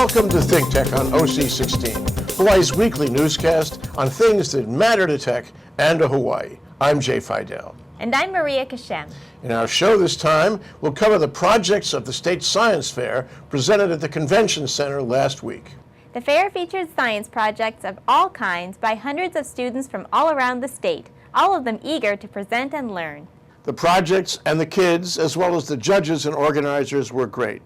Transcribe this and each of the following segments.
Welcome to ThinkTech on OC16, Hawaii's weekly newscast on things that matter to tech and to Hawaii. I'm Jay Fidell. And I'm Maria Kashem. In our show this time, we'll cover the projects of the State Science Fair presented at the Convention Center last week. The fair features science projects of all kinds by hundreds of students from all around the state, all of them eager to present and learn. The projects and the kids, as well as the judges and organizers, were great.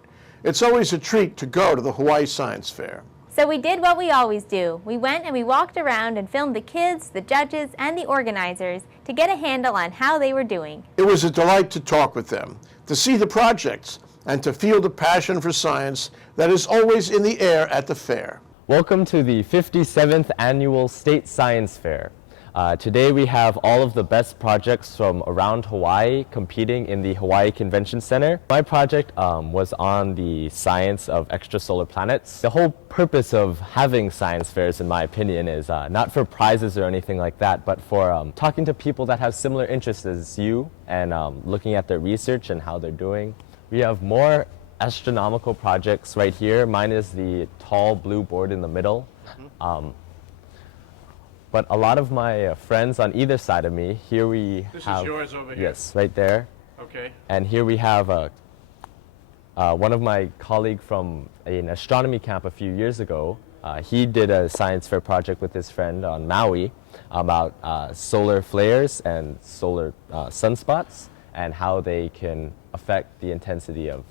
It's always a treat to go to the Hawaii Science Fair. So we did what we always do. We went and we walked around and filmed the kids, the judges, and the organizers to get a handle on how they were doing. It was a delight to talk with them, to see the projects, and to feel the passion for science that is always in the air at the fair. Welcome to the 57th Annual State Science Fair. Today we have all of the best projects from around Hawaii competing in the Hawaii Convention Center. My project was on the science of extrasolar planets. The whole purpose of having science fairs, in my opinion, is not for prizes or anything like that, but for talking to people that have similar interests as you and looking at their research and how they're doing. We have more astronomical projects right here. Mine is the tall blue board in the middle. But a lot of my friends on either side of me, here we This have... is yours over here? Yes, right there. Okay. And here we have one of my colleague from an astronomy camp a few years ago. He did a science fair project with his friend on Maui about solar flares and solar sunspots and how they can affect the intensity of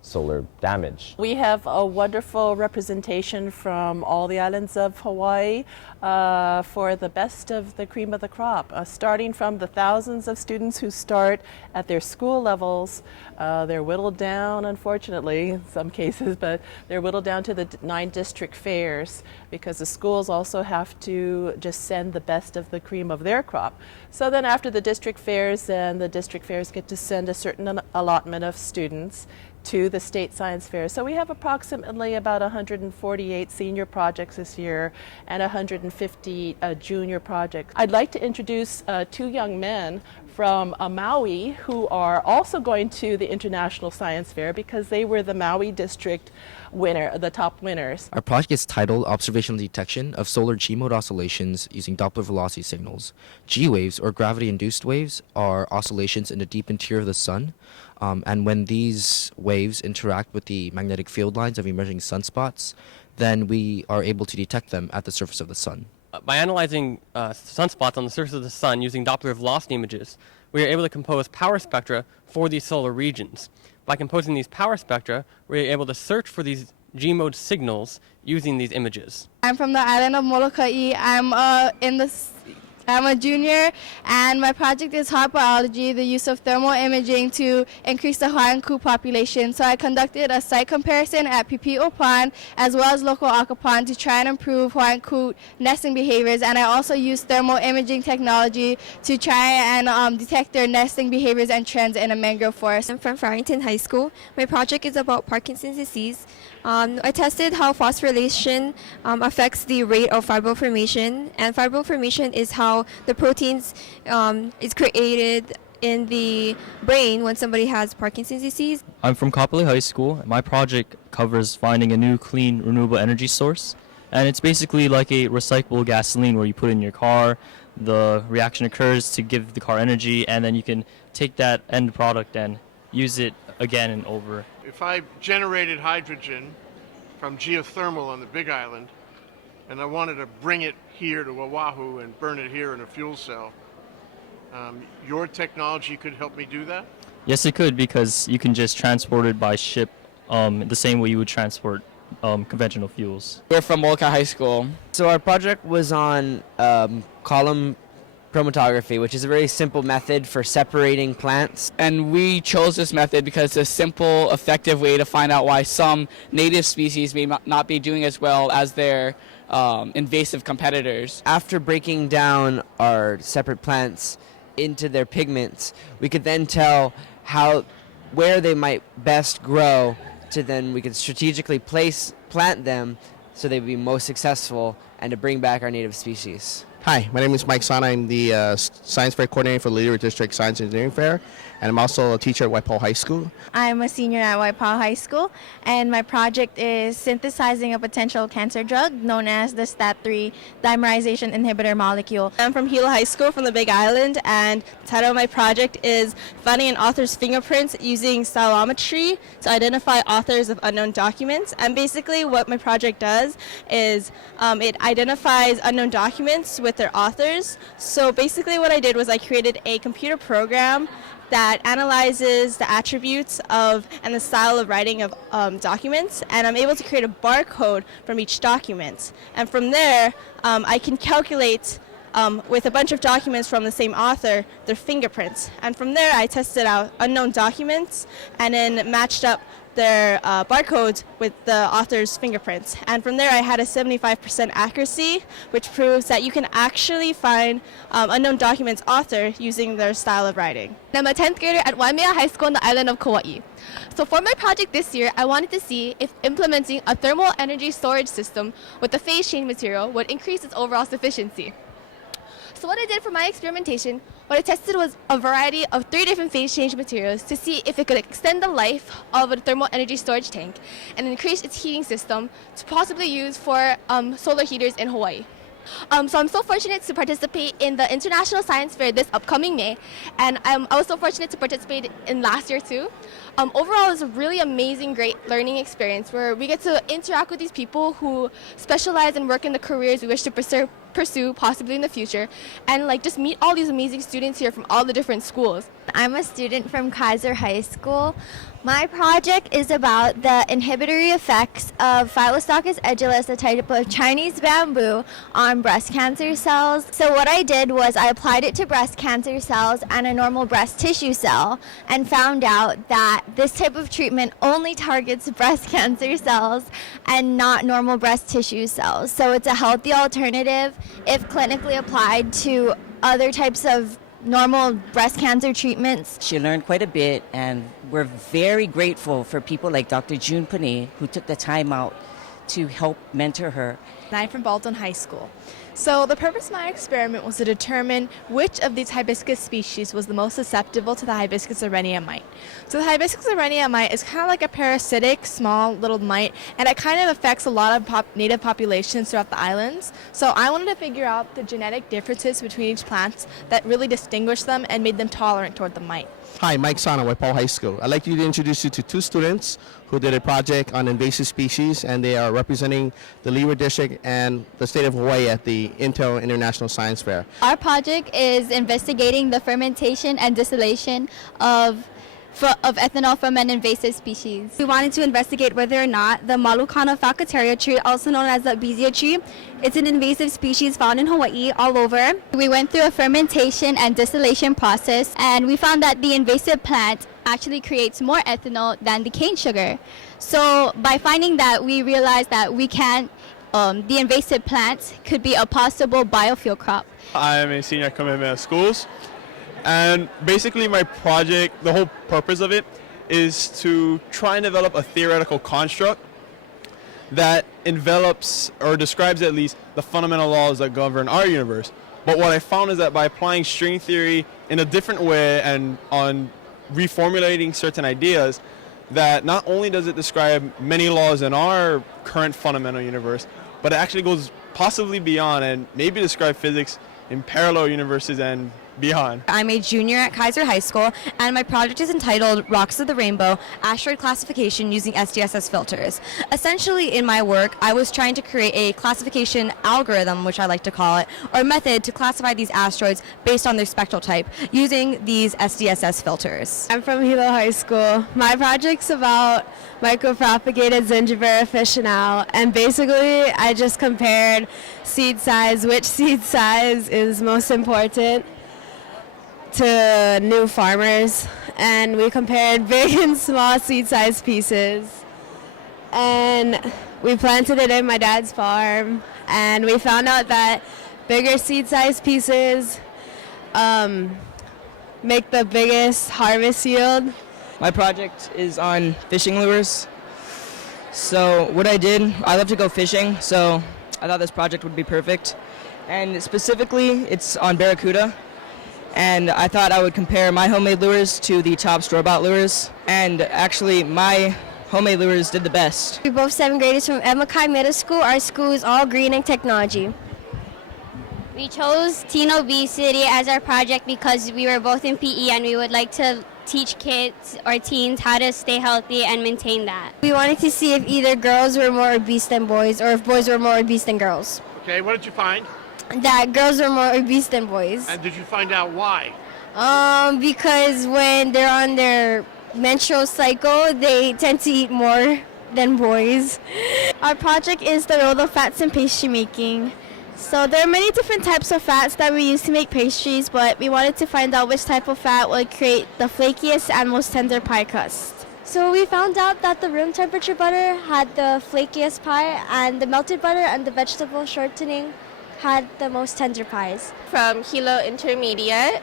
solar damage. We have a wonderful representation from all the islands of Hawaii for the best of the cream of the crop, starting from the thousands of students who start at their school levels. They're whittled down, unfortunately, in some cases, but they're whittled down to the 9 district fairs because the schools also have to just send the best of the cream of their crop. So then after the district fairs, then the district fairs get to send a certain allotment of students to the State Science Fair. So we have approximately about 148 senior projects this year and 150 junior projects. I'd like to introduce 2 young men from Maui who are also going to the International Science Fair because they were the Maui district winner, the top winners. Our project is titled Observational Detection of Solar G-Mode Oscillations Using Doppler Velocity Signals. G-waves, or gravity-induced waves, are oscillations in the deep interior of the sun. And when these waves interact with the magnetic field lines of emerging sunspots, then we are able to detect them at the surface of the sun. By analyzing sunspots on the surface of the sun using Doppler velocity images, we are able to compose power spectra for these solar regions. By composing these power spectra, we are able to search for these G-mode signals using these images. I'm from the island of Molokai. I'm a junior, and my project is hot biology, the use of thermal imaging to increase the Hawaiian coot population. So I conducted a site comparison at Pipio Pond as well as local Aka Pond to try and improve Hawaiian coot nesting behaviors, and I also used thermal imaging technology to try and detect their nesting behaviors and trends in a mangrove forest. I'm from Farrington High School. My project is about Parkinson's disease. I tested how phosphorylation affects the rate of fibril formation, and fibril formation is how the proteins is created in the brain when somebody has Parkinson's disease. I'm from Kapolei High School. My project covers finding a new clean renewable energy source, and it's basically like a recyclable gasoline where you put in your car, the reaction occurs to give the car energy, and then you can take that end product and use it again and over. If I generated hydrogen from geothermal on the Big Island, and I wanted to bring it here to Oahu and burn it here in a fuel cell, your technology could help me do that? Yes, it could, because you can just transport it by ship the same way you would transport conventional fuels. We're from Molokai High School. So our project was on column chromatography, which is a very simple method for separating plants. And we chose this method because it's a simple, effective way to find out why some native species may not be doing as well as their invasive competitors. After breaking down our separate plants into their pigments, we could then tell where they might best grow, to then we could strategically plant them so they would be most successful and to bring back our native species. Hi, my name is Mike Sana. I'm the Science Fair Coordinator for the Leader District Science Engineering Fair, and I'm also a teacher at White Paul High School. I'm a senior at White Paul High School, and my project is synthesizing a potential cancer drug known as the STAT3 dimerization inhibitor molecule. I'm from Hilo High School from the Big Island, and the title of my project is Finding an Author's Fingerprints Using Stylometry to Identify Authors of Unknown Documents. And basically what my project does is it identifies unknown documents with their authors. So basically what I did was I created a computer program that analyzes the attributes of and the style of writing of documents, and I'm able to create a barcode from each document. And from there, I can calculate with a bunch of documents from the same author, their fingerprints. And from there, I tested out unknown documents and then matched up their barcodes with the author's fingerprints. And from there, I had a 75% accuracy, which proves that you can actually find unknown documents' author using their style of writing. I'm a 10th grader at Waimea High School on the island of Kauai. So for my project this year, I wanted to see if implementing a thermal energy storage system with the phase change material would increase its overall sufficiency. So what I did for my experimentation, what I tested was a variety of 3 different phase change materials to see if it could extend the life of a thermal energy storage tank and increase its heating system to possibly use for solar heaters in Hawaii. So I'm so fortunate to participate in the International Science Fair this upcoming May, and I was so fortunate to participate in last year too. Overall, it was a really amazing, great learning experience where we get to interact with these people who specialize and work in the careers we wish to pursue possibly in the future, and like just meet all these amazing students here from all the different schools. I'm a student from Kaiser High School. My project is about the inhibitory effects of Phylostochus edulis, a type of Chinese bamboo, on breast cancer cells. So what I did was I applied it to breast cancer cells and a normal breast tissue cell and found out that this type of treatment only targets breast cancer cells and not normal breast tissue cells. So it's a healthy alternative if clinically applied to other types of normal breast cancer treatments. She learned quite a bit, and we're very grateful for people like Dr. June Panay, who took the time out to help mentor her. I'm from Bolton High School. So the purpose of my experiment was to determine which of these hibiscus species was the most susceptible to the hibiscus aurelia mite. So the hibiscus aurelia mite is kind of like a parasitic small little mite, and it kind of affects a lot of native populations throughout the islands. So I wanted to figure out the genetic differences between each plant that really distinguished them and made them tolerant toward the mite. Hi, Mike Sana, White Paul High School. I'd like to introduce you to 2 students who did a project on invasive species, and they are representing the Leeward District and the state of Hawaii at the Intel International Science Fair. Our project is investigating the fermentation and distillation of ethanol from an invasive species. We wanted to investigate whether or not the Malucana falcateria tree, also known as the bezier tree, it's an invasive species found in Hawaii all over. We went through a fermentation and distillation process, and we found that the invasive plant actually creates more ethanol than the cane sugar. So by finding that, we realized that the invasive plant could be a possible biofuel crop. I am a senior at Kamehameha Schools. And basically my project, the whole purpose of it is to try and develop a theoretical construct that envelops or describes at least the fundamental laws that govern our universe. But what I found is that by applying string theory in a different way and on reformulating certain ideas, that not only does it describe many laws in our current fundamental universe, but it actually goes possibly beyond and maybe describe physics in parallel universes and beyond. I'm a junior at Kaiser High School, and my project is entitled Rocks of the Rainbow, Asteroid Classification Using SDSS Filters. Essentially, in my work, I was trying to create a classification algorithm, which I like to call it, or method to classify these asteroids based on their spectral type using these SDSS filters. I'm from Hilo High School. My project's about micropropagated Zingiber officinale, and basically I just compared seed size, which seed size is most important to new farmers, and we compared big and small seed size pieces, and we planted it in my dad's farm, and we found out that bigger seed size pieces make the biggest harvest yield. My project is on fishing lures. So what I did, I love to go fishing, so I thought this project would be perfect. and specifically it's on barracuda. And I thought I would compare my homemade lures to the top store-bought lures, and actually my homemade lures did the best. We're both 7th graders from Emakai Middle School. Our school is all green and technology. We chose Teen Obesity as our project because we were both in PE and we would like to teach kids or teens how to stay healthy and maintain that. We wanted to see if either girls were more obese than boys or if boys were more obese than girls. Okay, what did you find? That girls are more obese than boys. And did you find out why? Because when they're on their menstrual cycle, they tend to eat more than boys. Our project is the role of fats in pastry making. So there are many different types of fats that we use to make pastries, but we wanted to find out which type of fat would create the flakiest and most tender pie crust. So we found out that the room temperature butter had the flakiest pie, and the melted butter and the vegetable shortening had the most tender pies. From Hilo Intermediate.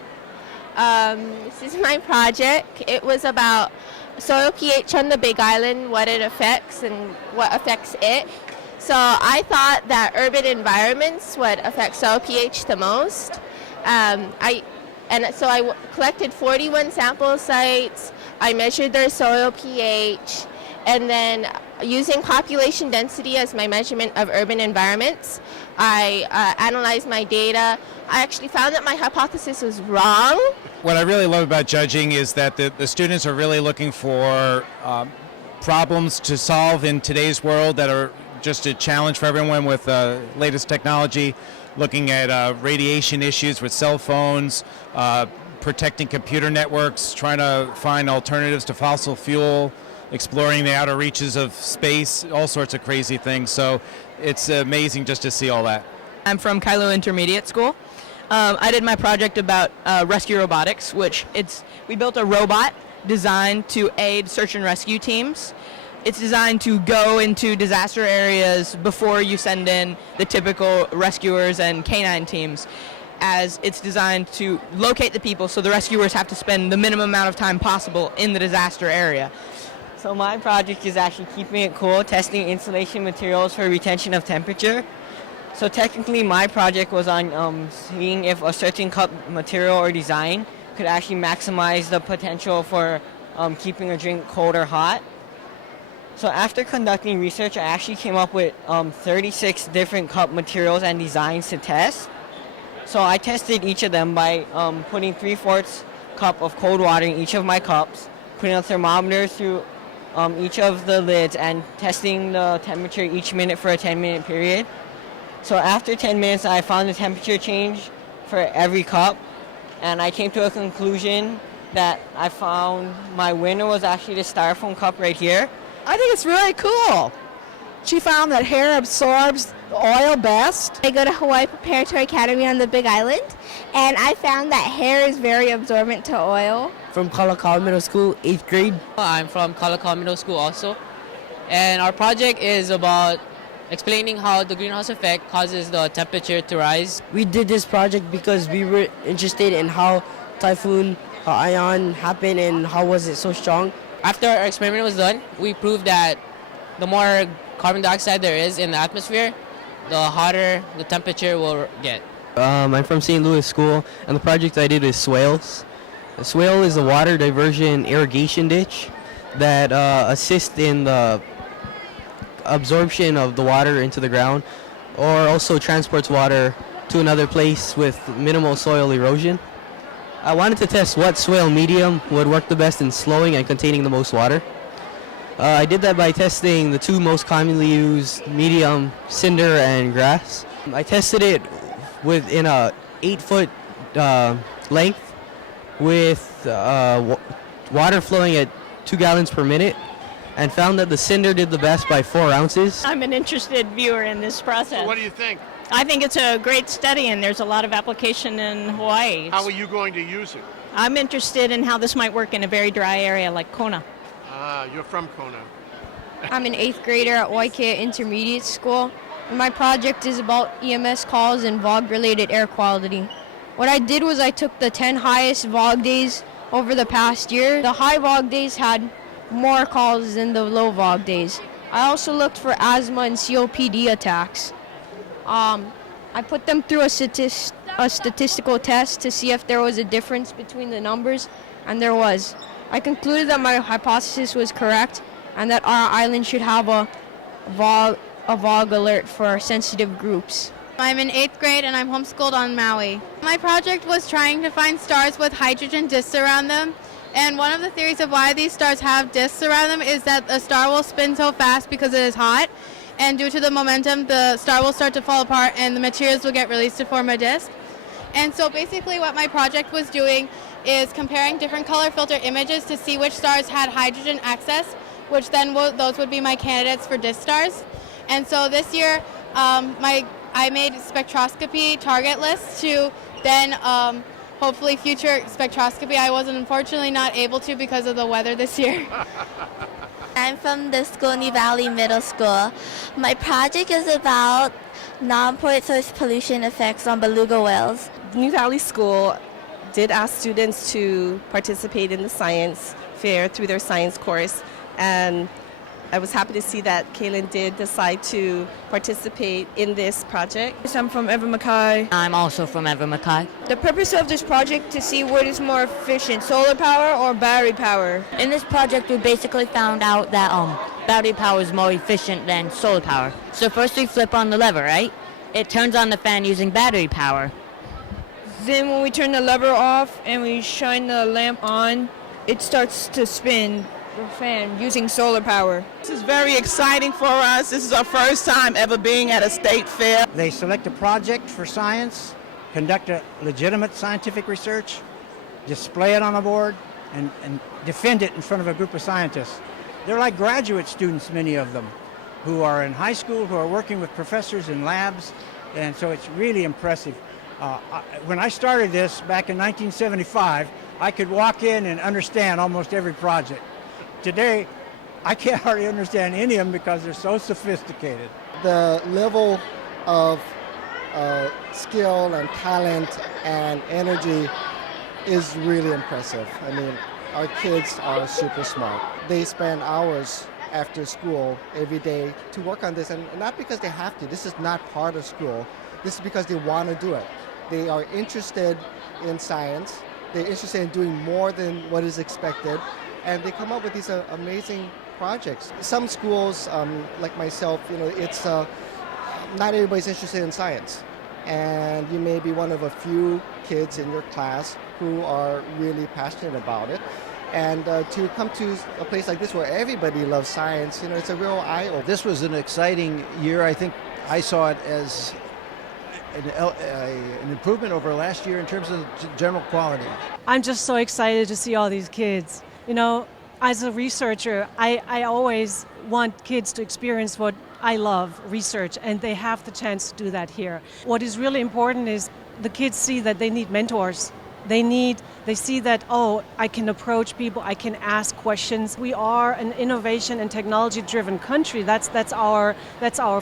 This is my project. It was about soil pH on the Big Island, what it affects and what affects it. So I thought that urban environments would affect soil pH the most. I collected 41 sample sites. I measured their soil pH, and then using population density as my measurement of urban environments, I analyzed my data. I actually found that my hypothesis was wrong. What I really love about judging is that the students are really looking for problems to solve in today's world that are just a challenge for everyone with latest technology, looking at radiation issues with cell phones, protecting computer networks, trying to find alternatives to fossil fuel, exploring the outer reaches of space, all sorts of crazy things. So it's amazing just to see all that. I'm from Kylo Intermediate School. I did my project about rescue robotics, we built a robot designed to aid search and rescue teams. It's designed to go into disaster areas before you send in the typical rescuers and canine teams, as it's designed to locate the people so the rescuers have to spend the minimum amount of time possible in the disaster area. So my project is actually keeping it cool, testing insulation materials for retention of temperature. So technically my project was on seeing if a certain cup material or design could actually maximize the potential for keeping a drink cold or hot. So after conducting research, I actually came up with 36 different cup materials and designs to test. So I tested each of them by putting 3/4 cup of cold water in each of my cups, putting a thermometer through each of the lids and testing the temperature each minute for a 10-minute period. So after 10 minutes, I found the temperature change for every cup, and I came to a conclusion that I found my winner was actually the styrofoam cup right here. I think it's really cool. She found that hair absorbs oil best. I go to Hawaii Preparatory Academy on the Big Island, and I found that hair is very absorbent to oil. From Kalakaua Middle School, 8th grade. I'm from Kalakaua Middle School also, and our project is about explaining how the greenhouse effect causes the temperature to rise. We did this project because we were interested in how Typhoon Haiyan happened and how was it so strong. After our experiment was done, we proved that the more carbon dioxide there is in the atmosphere, the hotter the temperature will get. I'm from St. Louis School, and the project I did is swales. A swale is a water diversion irrigation ditch that assists in the absorption of the water into the ground, or also transports water to another place with minimal soil erosion. I wanted to test what swale medium would work the best in slowing and containing the most water. I did that by testing the two most commonly used medium, cinder and grass. I tested it within a 8-foot length with water flowing at 2 gallons per minute, and found that the cinder did the best by 4 ounces. I'm an interested viewer in this process. So what do you think? I think it's a great study, and there's a lot of application in Hawaii. How are you going to use it? I'm interested in how this might work in a very dry area like Kona. You're from Kona. I'm an 8th grader at Waikea Intermediate School, and my project is about EMS calls and VOG-related air quality. What I did was I took the 10 highest VOG days over the past year. The high VOG days had more calls than the low VOG days. I also looked for asthma and COPD attacks. I put them through a statistical test to see if there was a difference between the numbers, and there was. I concluded that my hypothesis was correct and that our island should have a VOG alert for sensitive groups. I'm in 8th grade and I'm homeschooled on Maui. My project was trying to find stars with hydrogen disks around them. And one of the theories of why these stars have disks around them is that a star will spin so fast because it is hot. And due to the momentum, the star will start to fall apart and the materials will get released to form a disk. And so basically what my project was doing is comparing different color filter images to see which stars had hydrogen excess, which then those would be my candidates for disk stars. And so this year, I made spectroscopy target lists to then hopefully future spectroscopy. I wasn't unfortunately not able to because of the weather this year. I'm from the Sconey Valley Middle School. My project is about non-point source pollution effects on beluga whales. New Valley School did ask students to participate in the science fair through their science course, and I was happy to see that Kaylin did decide to participate in this project. I'm from Ever Mackay. I'm also from Ever Mackay. The purpose of this project to see what is more efficient, solar power or battery power. In this project, we basically found out that battery power is more efficient than solar power. So first we flip on the lever, right? It turns on the fan using battery power. Then when we turn the lever off and we shine the lamp on, it starts to spin the fan using solar power. This is very exciting for us. This is our first time ever being at a state fair. They select a project for science, conduct a legitimate scientific research, display it on a board, and defend it in front of a group of scientists. They're like graduate students, many of them, who are in high school, who are working with professors in labs, and so it's really impressive. When I started this back in 1975, I could walk in and understand almost every project. Today, I can't hardly understand any of them because they're so sophisticated. The level of skill and talent and energy is really impressive. I mean, our kids are super smart. They spend hours after school every day to work on this, and not because they have to. This is not part of school. This is because they want to do it. They are interested in science. They're interested in doing more than what is expected. And they come up with these amazing projects. Some schools, like myself, it's not everybody's interested in science. And you may be one of a few kids in your class who are really passionate about it. And to come to a place like this where everybody loves science, it's a real eye-opener. This was an exciting year. I think I saw it as an improvement over last year in terms of general quality. I'm just so excited to see all these kids. As a researcher, I always want kids to experience what I love, research, and they have the chance to do that here. What is really important is the kids see that they need mentors. They see that, I can approach people, I can ask questions. We are an innovation and technology-driven country. That's our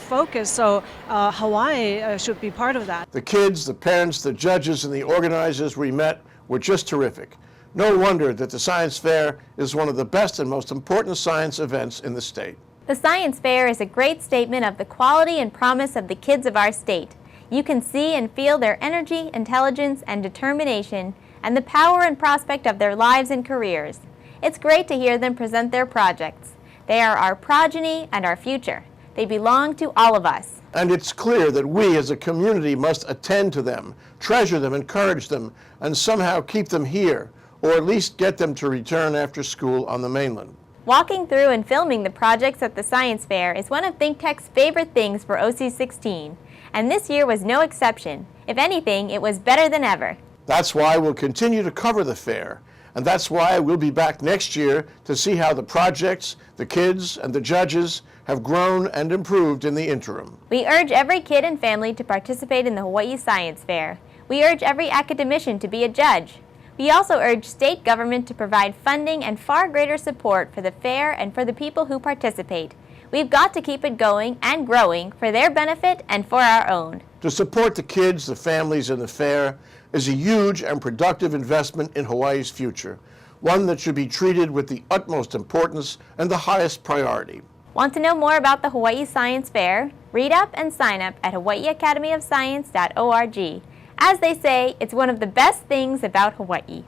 focus. So Hawaii should be part of that. The kids, the parents, the judges, and the organizers we met were just terrific. No wonder that the Science Fair is one of the best and most important science events in the state. The Science Fair is a great statement of the quality and promise of the kids of our state. You can see and feel their energy, intelligence, and determination, and the power and prospect of their lives and careers. It's great to hear them present their projects. They are our progeny and our future. They belong to all of us. And it's clear that we as a community must attend to them, treasure them, encourage them, and somehow keep them here, or at least get them to return after school on the mainland. Walking through and filming the projects at the Science Fair is one of ThinkTech's favorite things for OC16, and this year was no exception. If anything, it was better than ever. That's why we'll continue to cover the fair, and that's why we'll be back next year to see how the projects, the kids, and the judges have grown and improved in the interim. We urge every kid and family to participate in the Hawaii Science Fair. We urge every academician to be a judge. We also urge state government to provide funding and far greater support for the fair and for the people who participate. We've got to keep it going and growing for their benefit and for our own. To support the kids, the families, and the fair is a huge and productive investment in Hawaii's future, one that should be treated with the utmost importance and the highest priority. Want to know more about the Hawaii Science Fair? Read up and sign up at hawaiiacademyofscience.org. As they say, it's one of the best things about Hawaii.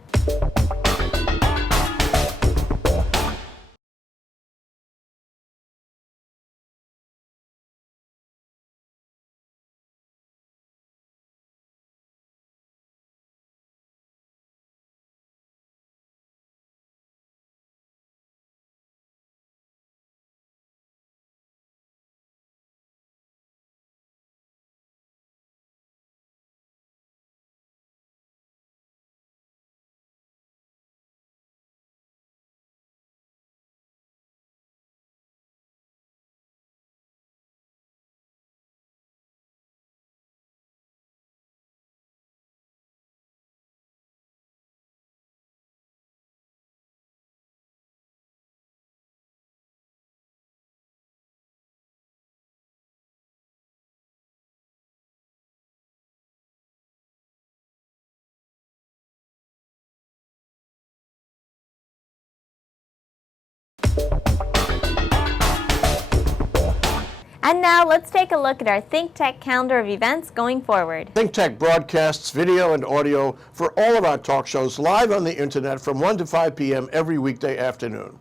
And now let's take a look at our ThinkTech calendar of events going forward. ThinkTech broadcasts video and audio for all of our talk shows live on the internet from 1 to 5 p.m. every weekday afternoon.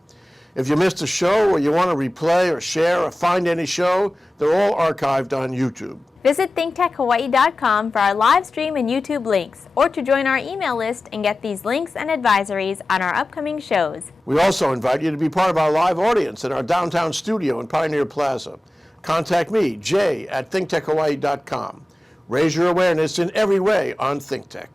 If you missed a show or you want to replay or share or find any show, they're all archived on YouTube. Visit thinktechhawaii.com for our live stream and YouTube links, or to join our email list and get these links and advisories on our upcoming shows. We also invite you to be part of our live audience in our downtown studio in Pioneer Plaza. Contact me, Jay, at thinktechhawaii.com. Raise your awareness in every way on ThinkTech.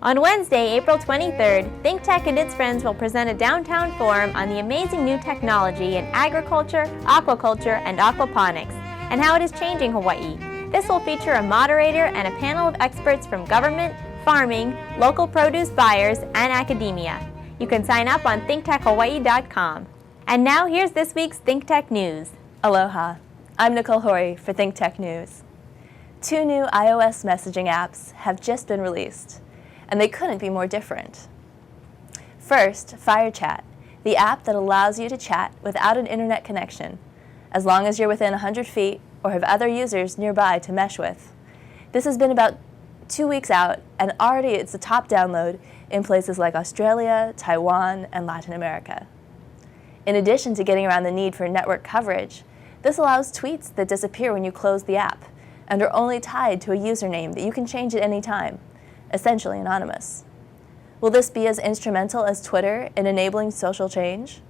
On Wednesday, April 23rd, ThinkTech and its friends will present a downtown forum on the amazing new technology in agriculture, aquaculture, and aquaponics, and how it is changing Hawaii. This will feature a moderator and a panel of experts from government, farming, local produce buyers, and academia. You can sign up on thinktechhawaii.com. And now here's this week's ThinkTech News. Aloha. I'm Nicole Horry for ThinkTech News. 2 new iOS messaging apps have just been released, and they couldn't be more different. First, FireChat, the app that allows you to chat without an internet connection, as long as you're within 100 feet or have other users nearby to mesh with. This has been about 2 weeks out, and already it's a top download in places like Australia, Taiwan, and Latin America. In addition to getting around the need for network coverage, this allows tweets that disappear when you close the app and are only tied to a username that you can change at any time, essentially anonymous. Will this be as instrumental as Twitter in enabling social change?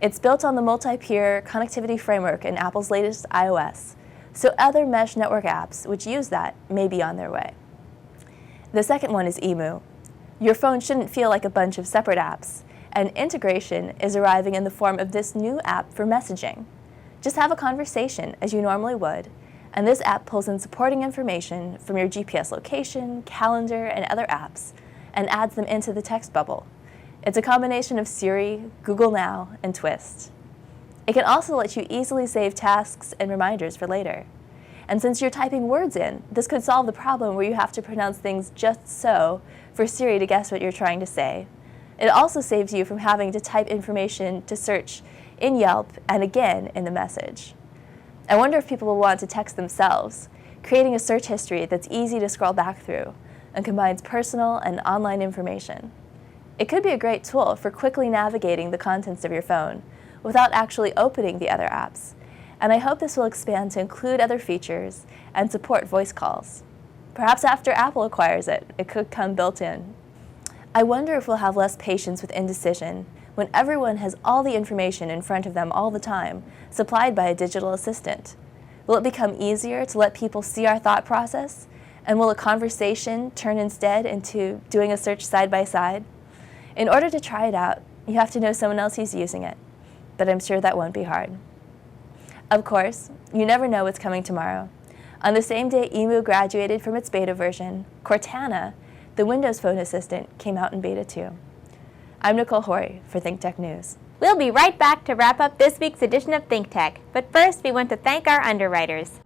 It's built on the multi-peer connectivity framework in Apple's latest iOS, so other mesh network apps which use that may be on their way. The second one is Emu. Your phone shouldn't feel like a bunch of separate apps, and integration is arriving in the form of this new app for messaging. Just have a conversation as you normally would, and this app pulls in supporting information from your GPS location, calendar, and other apps, and adds them into the text bubble. It's a combination of Siri, Google Now, and Twist. It can also let you easily save tasks and reminders for later. And since you're typing words in, this could solve the problem where you have to pronounce things just so for Siri to guess what you're trying to say. It also saves you from having to type information to search in Yelp and again in the message. I wonder if people will want to text themselves, creating a search history that's easy to scroll back through and combines personal and online information. It could be a great tool for quickly navigating the contents of your phone without actually opening the other apps, and I hope this will expand to include other features and support voice calls. Perhaps after Apple acquires it, it could come built in. I wonder if we'll have less patience with indecision when everyone has all the information in front of them all the time, supplied by a digital assistant. Will it become easier to let people see our thought process? And will a conversation turn instead into doing a search side by side? In order to try it out, you have to know someone else who's using it, but I'm sure that won't be hard. Of course, you never know what's coming tomorrow. On the same day Emu graduated from its beta version, Cortana, the Windows Phone assistant, came out in beta 2. I'm Nicole Horry for ThinkTech News. We'll be right back to wrap up this week's edition of ThinkTech, but first we want to thank our underwriters.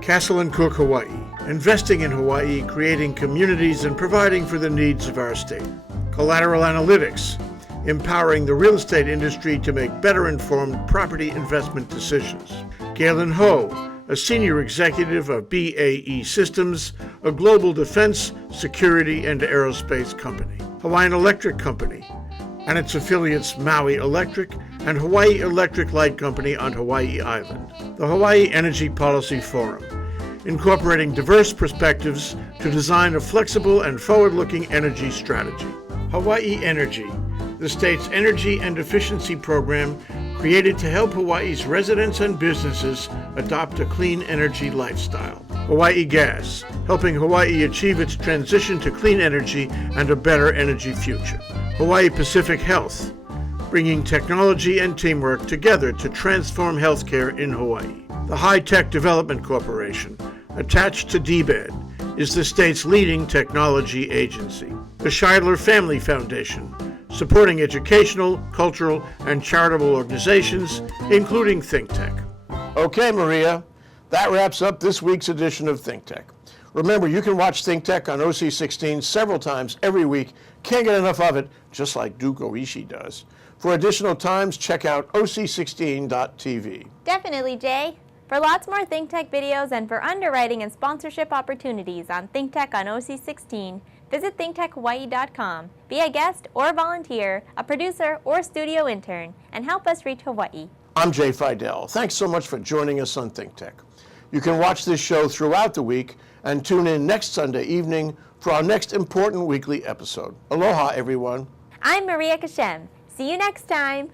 Castle & Cook Hawaii, investing in Hawaii, creating communities and providing for the needs of our state. Collateral Analytics, empowering the real estate industry to make better informed property investment decisions. Galen Ho, a senior executive of BAE Systems, a global defense, security, and aerospace company. Hawaiian Electric Company and its affiliates Maui Electric and Hawaii Electric Light Company on Hawaii Island. The Hawaii Energy Policy Forum, incorporating diverse perspectives to design a flexible and forward-looking energy strategy. Hawaii Energy, the state's energy and efficiency program created to help Hawaii's residents and businesses adopt a clean energy lifestyle. Hawaii Gas, helping Hawaii achieve its transition to clean energy and a better energy future. Hawaii Pacific Health, bringing technology and teamwork together to transform healthcare in Hawaii. The High Tech Development Corporation, attached to DBED, is the state's leading technology agency. The Scheidler Family Foundation, supporting educational, cultural, and charitable organizations, including ThinkTech. Okay, Maria, that wraps up this week's edition of ThinkTech. Remember, you can watch ThinkTech on OC16 several times every week. Can't get enough of it, just like Duke Oishi does. For additional times, check out OC16.tv. Definitely, Jay. For lots more ThinkTech videos and for underwriting and sponsorship opportunities on ThinkTech on OC16, visit thinktechhawaii.com. Be a guest or volunteer, a producer or studio intern, and help us reach Hawaii. I'm Jay Fidell. Thanks so much for joining us on ThinkTech. You can watch this show throughout the week and tune in next Sunday evening for our next important weekly episode. Aloha, everyone. I'm Maria Kashem. See you next time.